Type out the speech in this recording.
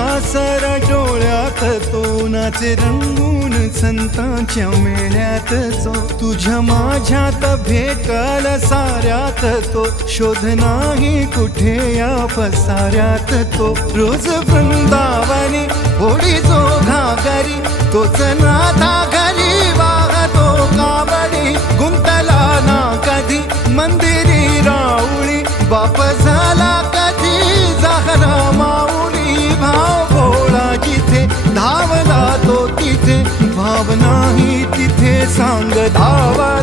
सारा डोळ्यात तो नाचे रंगून संतांच्या मेळ्यात जो तुझ्या माझ्यात भेटल साऱ्यात तो. शोध नाही कुठे या पसाऱ्यात तो. रोज वृंदावनी होडी जो घागरी तोच नाथा घरी वाहतो कावडी. गुंतला ना कधी मंदिरी राऊळी बाप तिथे भावना ही तिथे सांग धावा.